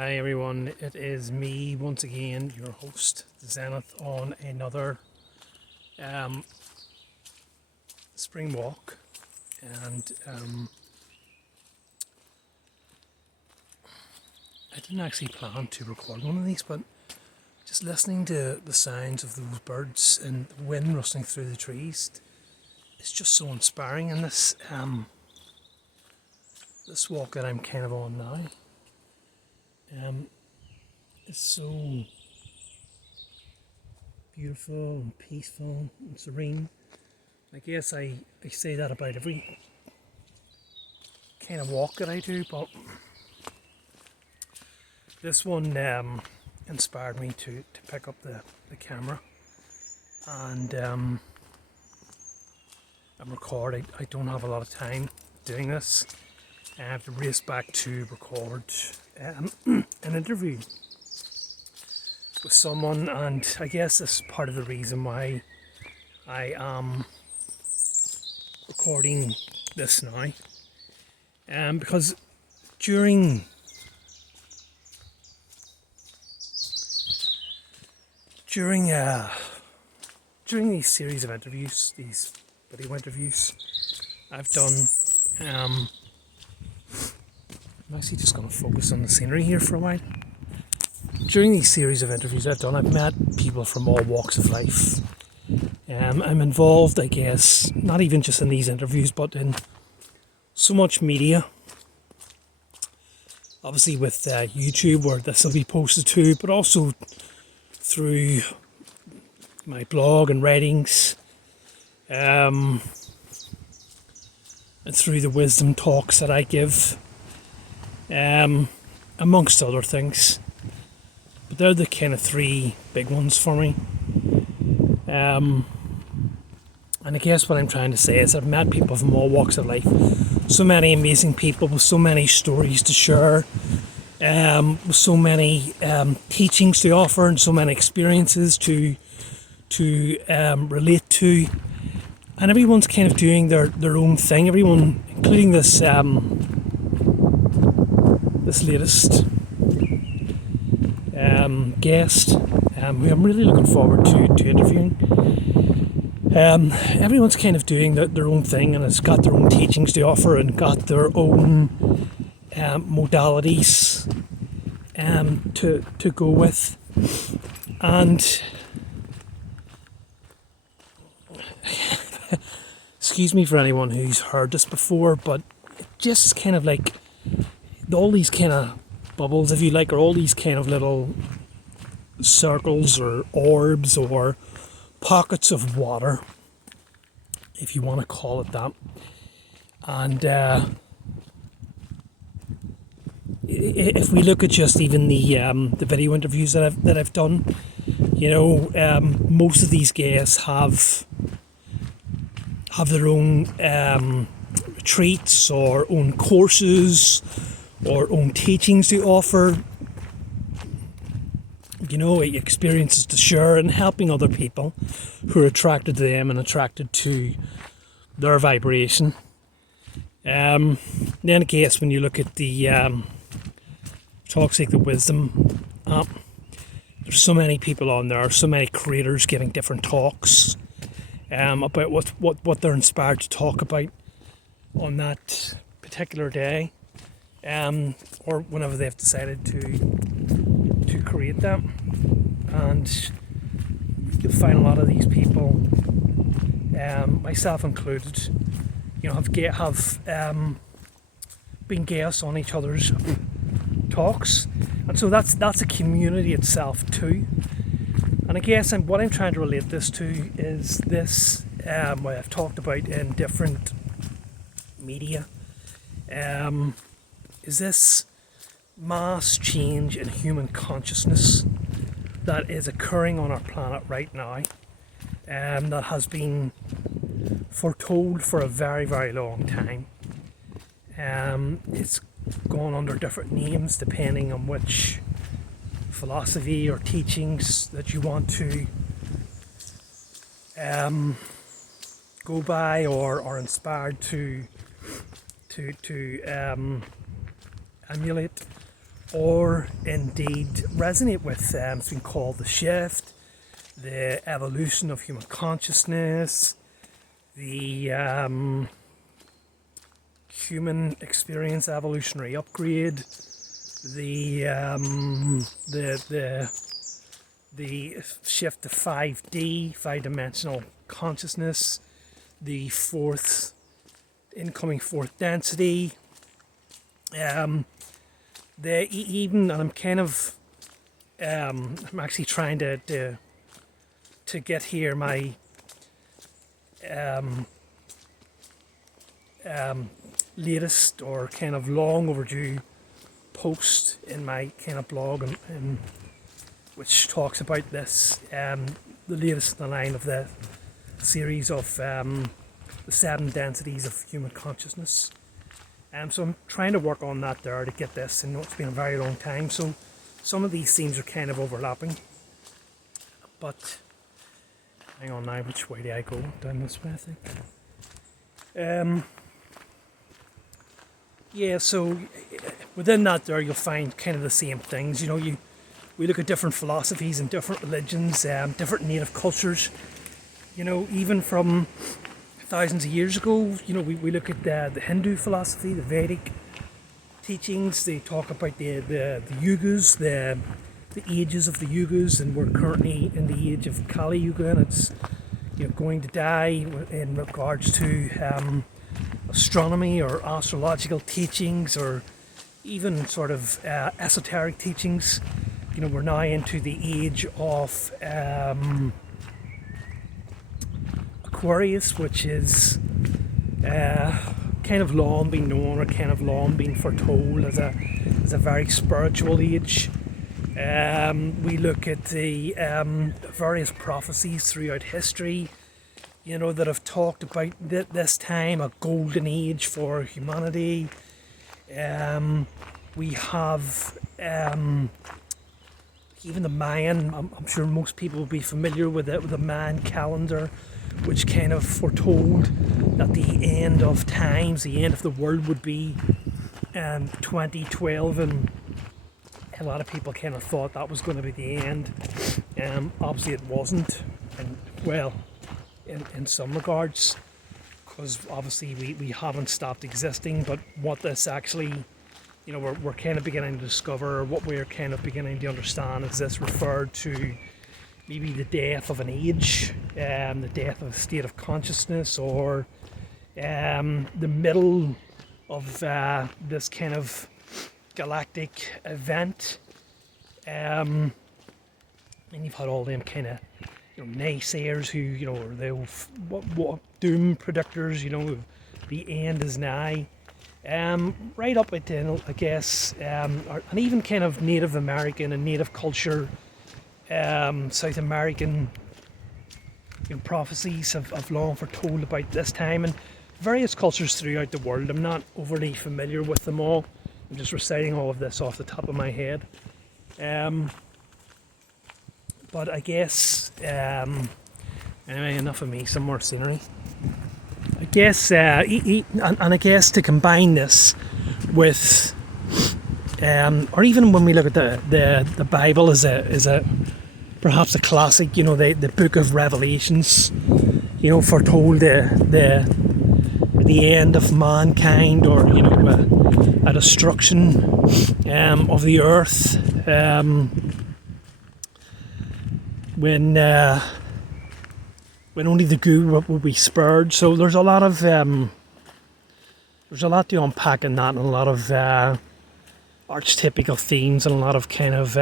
Hi everyone, it is me once again, your host Zenith, on another um, spring walk, and I didn't actually plan to record one of these, but just listening to the sounds of those birds and the wind rustling through the trees, it's just so inspiring. And this walk that I'm kind of on now, is so beautiful and peaceful and serene. I guess I say that about every kind of walk that I do, but this one inspired me to pick up the camera and record. I don't have a lot of time doing this. I have to race back to record an interview with someone, and I guess this is part of the reason why I am recording this now. Because during these series of interviews, these video interviews I've done, I'm actually just going to focus on the scenery here for a while. During these series of interviews I've done, I've met people from all walks of life. I'm involved, I guess, not even just in these interviews, but in so much media. Obviously with YouTube, where this will be posted to, but also through my blog and writings, and through the wisdom talks that I give, amongst other things. But they're the kind of three big ones for me. And I guess what I'm trying to say is I've met people from all walks of life, so many amazing people with so many stories to share, with so many teachings to offer and so many experiences to relate to, and everyone's kind of doing their own thing. Everyone, including this latest guest, who I'm really looking forward to interviewing. Everyone's kind of doing their own thing, and has got their own teachings to offer, and got their own modalities to go with. And excuse me for anyone who's heard this before, but it just kind of like all these kind of bubbles, if you like, or all these kind of little circles or orbs or pockets of water, if you want to call it that. And if we look at just even the video interviews that I've done, most of these guests have their own retreats or own courses or own teachings to offer, experiences to share, and helping other people who are attracted to them and attracted to their vibration. Then I guess when you look at the talks like the Wisdom app, there's so many people on there, so many creators giving different talks about what they're inspired to talk about on that particular day, or whenever they've decided to create that. And you'll find a lot of these people, myself included, have been guests on each other's talks, and so that's a community itself too. And I guess what I'm trying to relate this to is this, what I've talked about in different media, is this mass change in human consciousness that is occurring on our planet right now, that has been foretold for a very, very long time. It's gone under different names depending on which philosophy or teachings that you want to go by or are inspired to emulate. or indeed resonate with. It's been called the shift, the evolution of human consciousness, the human experience evolutionary upgrade, the shift to 5D, five-dimensional consciousness, the incoming fourth density. And I'm kind of I'm actually trying to get here my latest or kind of long overdue post in my kind of blog, and which talks about this, the latest in the line of the series of the 7 densities of human consciousness. So I'm trying to work on that there to get this, and it's been a very long time, so some of these themes are kind of overlapping. But hang on now, which way do I go? Down this way, I think. Yeah, so within that there you'll find kind of the same things. We look at different philosophies and different religions, different native cultures. Even from thousands of years ago, we look at the Hindu philosophy, the Vedic teachings. They talk about the yugas, the ages of the yugas, and we're currently in the age of Kali Yuga, and it's going to die in regards to astronomy or astrological teachings, or even sort of esoteric teachings. We're now into the age of Aquarius, which is kind of long been known, or kind of long been foretold as a very spiritual age. We look at the various prophecies throughout history, that have talked about this time, a golden age for humanity. We have even the Mayan. I'm sure most people will be familiar with it, with the Mayan calendar, which kind of foretold that the end of times, the end of the world, would be 2012, and a lot of people kind of thought that was going to be the end. Obviously it wasn't, and well, in some regards, because obviously we haven't stopped existing, but what this actually, we're kind of beginning to discover, or what we're kind of beginning to understand, is this referred to maybe the death of an age, the death of a state of consciousness, or the middle of this kind of galactic event. And you've had all them kind of naysayers who are the what doom predictors, the end is nigh. Right up until, I guess, and even kind of Native American and native culture, South American prophecies have long foretold about this time, and various cultures throughout the world. I'm not overly familiar with them all. I'm just reciting all of this off the top of my head. But I guess, anyway, enough of me, some more scenery. I guess, and I guess to combine this with, or even when we look at the Bible as a perhaps a classic, the book of Revelations, foretold the end of mankind, or a destruction of the earth, when only the good will be spared. So there's a lot to unpack in that, and a lot of archetypical themes, and a lot of kind of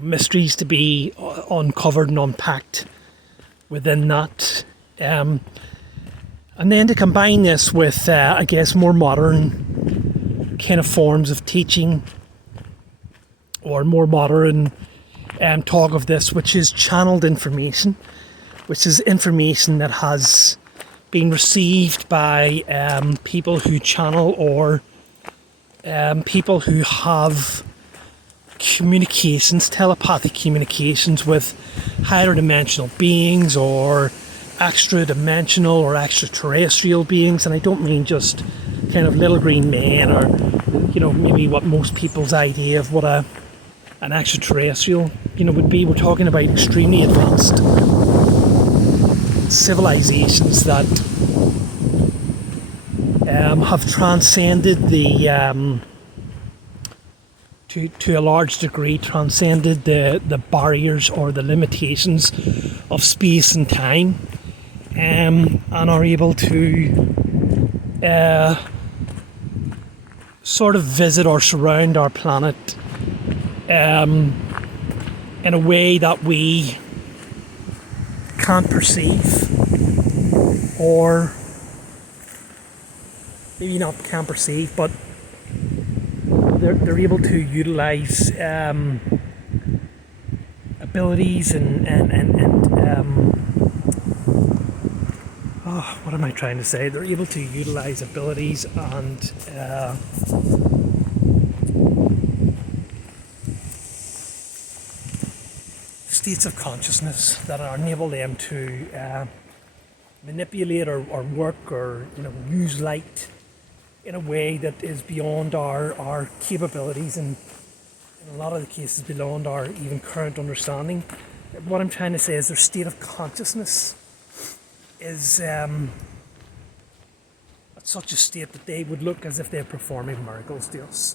mysteries to be uncovered and unpacked within that. And then to combine this with, I guess, more modern kind of forms of teaching, or more modern talk of this, which is channeled information, which is information that has been received by people who channel, or people who have telepathic communications with higher dimensional beings, or extra dimensional or extraterrestrial beings. And I don't mean just kind of little green men, maybe what most people's idea of what an extraterrestrial, would be. We're talking about extremely advanced civilizations that have transcended to a large degree, transcended the barriers or the limitations of space and time, and are able to sort of visit or surround our planet in a way that we can't perceive, or maybe not can't perceive, but they're able to utilize abilities and what am I trying to say? They're able to utilize abilities and states of consciousness that enable them to manipulate or work or use light in a way that is beyond our capabilities, and in a lot of the cases beyond our even current understanding. What I'm trying to say is their state of consciousness is at such a state that they would look as if they're performing miracles to us.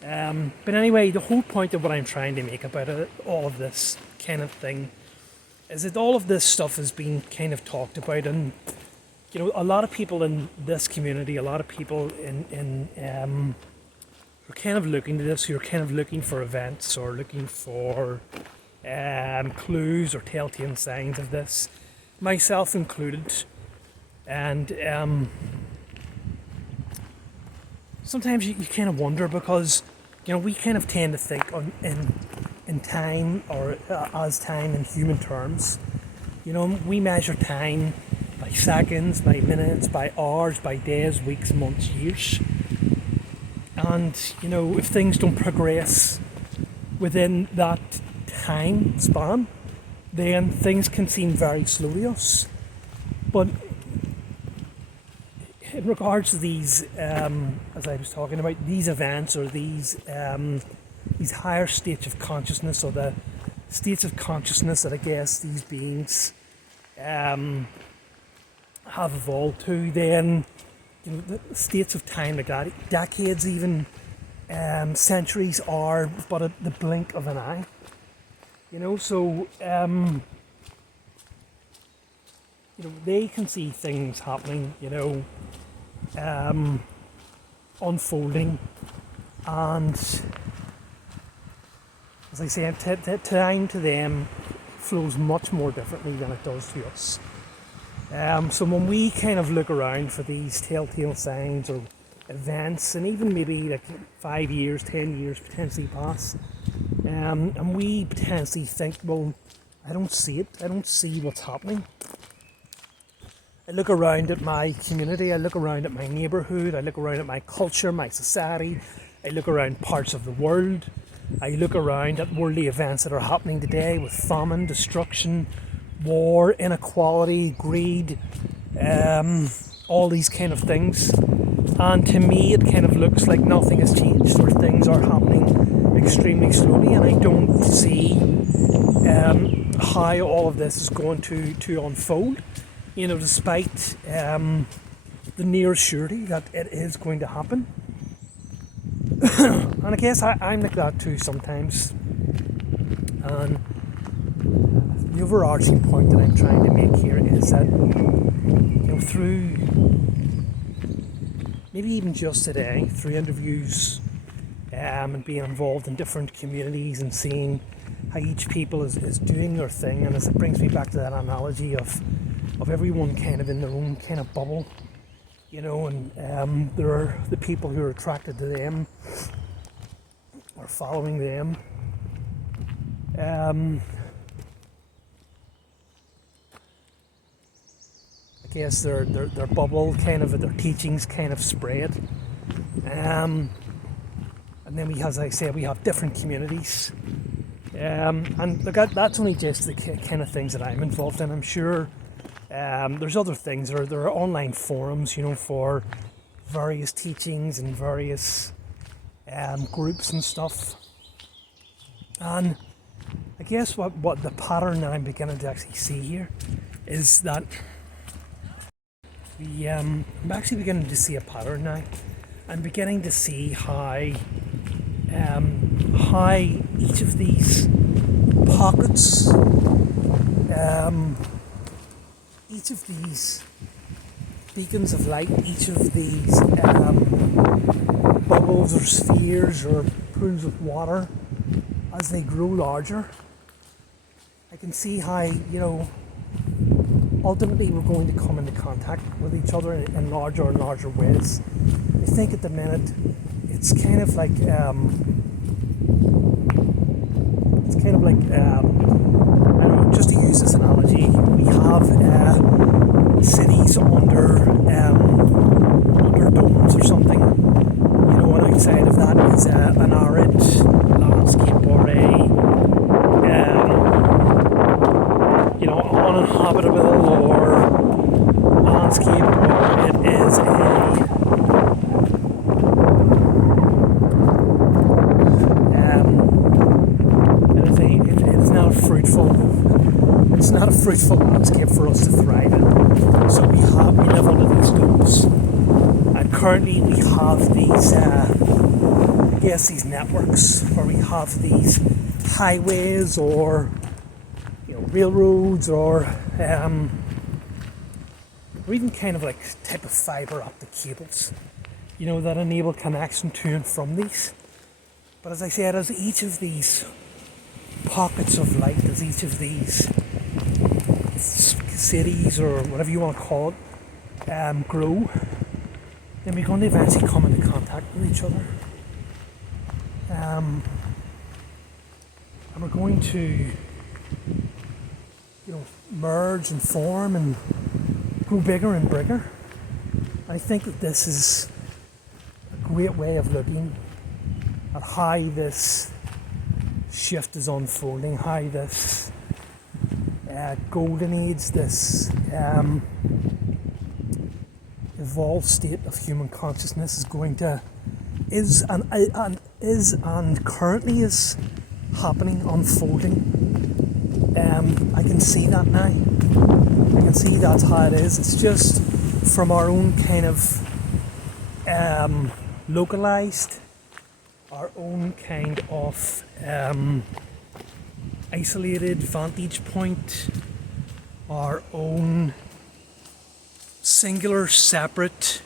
But anyway, the whole point of what I'm trying to make about all of this kind of thing is that all of this stuff has been kind of talked about, and a lot of people in this community, a lot of people in who are kind of looking to this, who are kind of looking for events or looking for clues or telltale signs of this, myself included. And sometimes you kind of wonder, because we kind of tend to think in time, or as time in human terms. We measure time by seconds, by minutes, by hours, by days, weeks, months, years. And if things don't progress within that time span, then things can seem very slow to us. But in regards to these, as I was talking about, these events, or these higher states of consciousness, or the states of consciousness that I guess these beings have evolved to, then the states of time like that, decades, even centuries, are but at the blink of an eye. So they can see things happening, unfolding, and as I say, time to them flows much more differently than it does to us. So when we kind of look around for these telltale signs or events, and even maybe like 5 years, 10 years potentially pass, and we potentially think, well, I don't see it, I don't see what's happening. I look around at my community, I look around at my neighbourhood, I look around at my culture, my society, I look around parts of the world, I look around at worldly events that are happening today with famine, destruction, war, inequality, greed, all these kind of things. And to me, it kind of looks like nothing has changed, or things are happening extremely slowly, and I don't see how all of this is going to unfold, despite the near surety that it is going to happen. And I guess I'm like that too sometimes. And the overarching point that I'm trying to make here is that, through maybe even just today, through interviews and being involved in different communities and seeing how each people is doing their thing, and as it brings me back to that analogy of everyone kind of in their own kind of bubble, and there are the people who are attracted to them or following them. I guess their bubble, kind of their teachings kind of spread, and then we, as I said, we have different communities, and look, that's only just the kind of things that I'm involved in. I'm sure there's other things. There are online forums, for various teachings and various groups and stuff. And I guess what the pattern that I'm beginning to actually see here is that I'm actually beginning to see a pattern now. I'm beginning to see how each of these pockets, each of these beacons of light, each of these bubbles or spheres or pools of water, as they grow larger, I can see how, ultimately we're going to come into contact with each other in larger and larger ways. I think at the minute it's kind of like I don't know, just to use this analogy, we have cities under domes or something. And outside of that is an arid landscape or uninhabitable or landscape, or it is it's not a fruitful landscape for us to thrive in. So we live under these domes, and currently we have these networks where we have these highways or railroads or even kind of like type of fiber optic cables, that enable connection to and from these. But as I said, as each of these pockets of light, as each of these cities or whatever you want to call it grow, then we're going to eventually come into contact with each other. And we're going to merge and form and grow bigger and bigger. I think that this is a great way of looking at how this shift is unfolding, how this golden age, this evolved state of human consciousness is currently is happening, unfolding. I can see that now. I can see that's how it is. It's just from our own kind of localized, our own kind of isolated vantage point, our own singular, separate,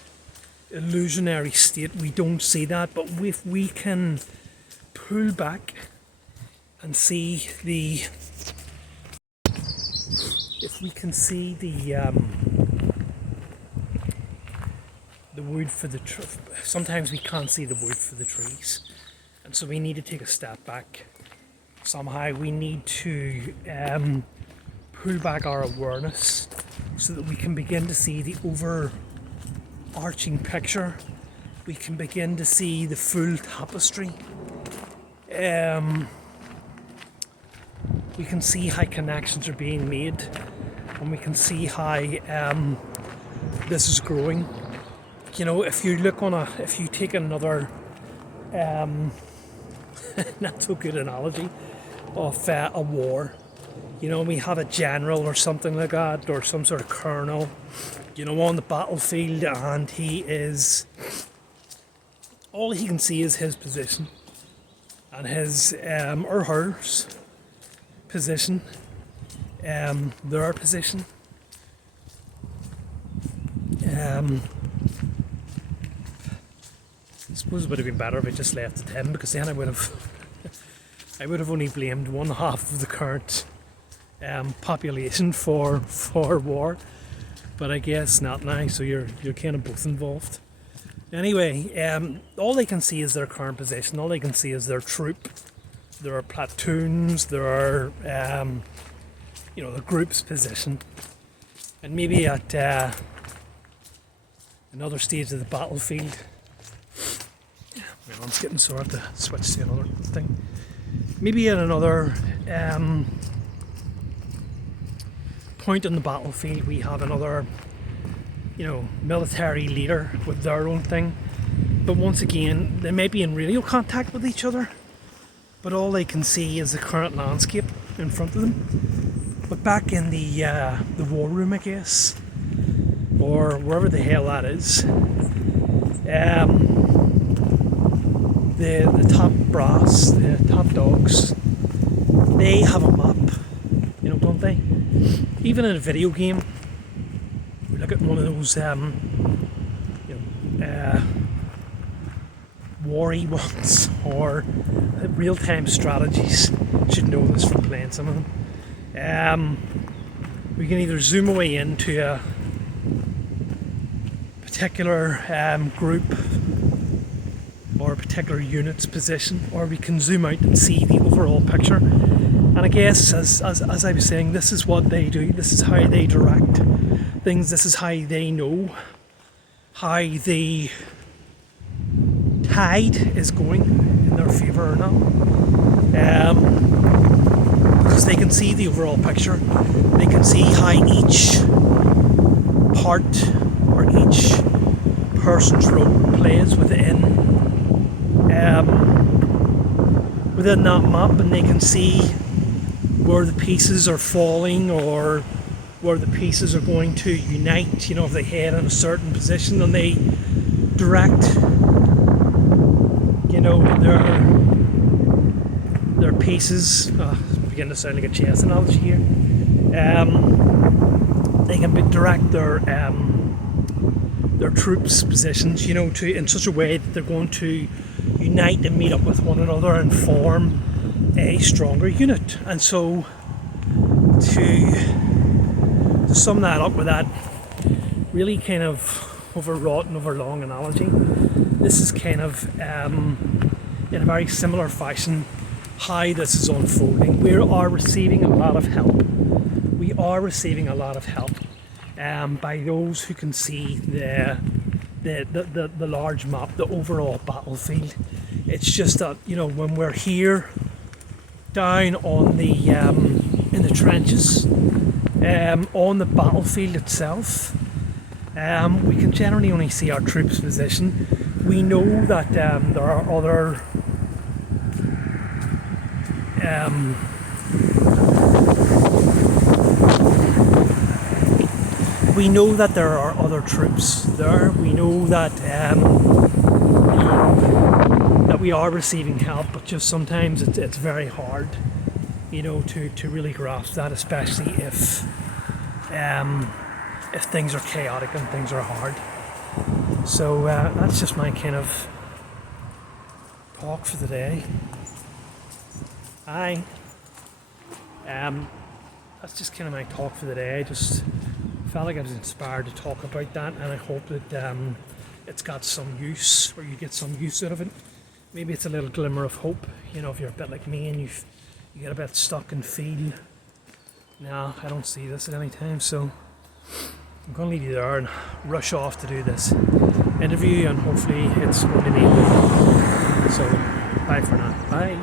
illusionary state. We don't see that, but if we can pull back and see the wood for the sometimes we can't see the wood for the trees, and so we need to take a step back. Somehow we need to pull back our awareness so that we can begin to see the overarching picture. We can begin to see the full tapestry. We can see how connections are being made, and we can see how this is growing. If you take another not so good analogy of a war, we have a general or something like that, or some sort of colonel, on the battlefield, and all he can see is his position and his or hers position, their position. I suppose it would have been better if I just left it to him, because then I would have only blamed one half of the current population for war. But I guess not now, so you're kind of both involved. Anyway, all they can see is their current position. All they can see is their troop. There are platoons. There are the group's position, and maybe at another stage of the battlefield. I'm getting sore. I have to switch to another thing. Maybe at another point on the battlefield, we have another, military leader with their own thing, But once again, they may be in radio contact with each other, but all they can see is the current landscape in front of them. But back in the war room, I guess, or wherever the hell that is, the top brass, the top dogs, they have a map, don't they? Even in a video game, we look at one of those, war-y ones, or real-time strategies. Should know this from playing some of them. We can either zoom away into a particular group or a particular unit's position, or we can zoom out and see the overall picture. And I guess, as I was saying, this is what they do. This is how they direct things. This is how they know how the tide is going in their favour or not. Because they can see the overall picture. They can see how each part or each person's role plays within that map, and they can see where the pieces are falling or where the pieces are going to unite. If they head in a certain position, and they direct their pieces. It's beginning to sound like a chess analogy here. They can direct their troops' positions, to in such a way that they're going to unite and meet up with one another and form a stronger unit. And so, to sum that up with that really kind of overwrought and overlong analogy, this is kind of in a very similar fashion how this is unfolding. We are receiving a lot of help. We are receiving a lot of help by those who can see the large map, the overall battlefield. It's just that when we're here down on the in the trenches, on the battlefield itself, we can generally only see our troops' position. We know that there are other we know that there are other troops there. We know that that we are receiving help, but just sometimes it's very hard, to really grasp that, especially if things are chaotic and things are hard. So that's just my kind of talk for the day. Hi. That's just kind of my talk for the day. I just felt like I was inspired to talk about that, and I hope that it's got some use, or you get some use out of it. Maybe it's a little glimmer of hope, if you're a bit like me and you get a bit stuck and feel, no, I don't see this at any time, so I'm going to leave you there and rush off to do this interview, and hopefully it's going to be good. So, bye for now. Bye.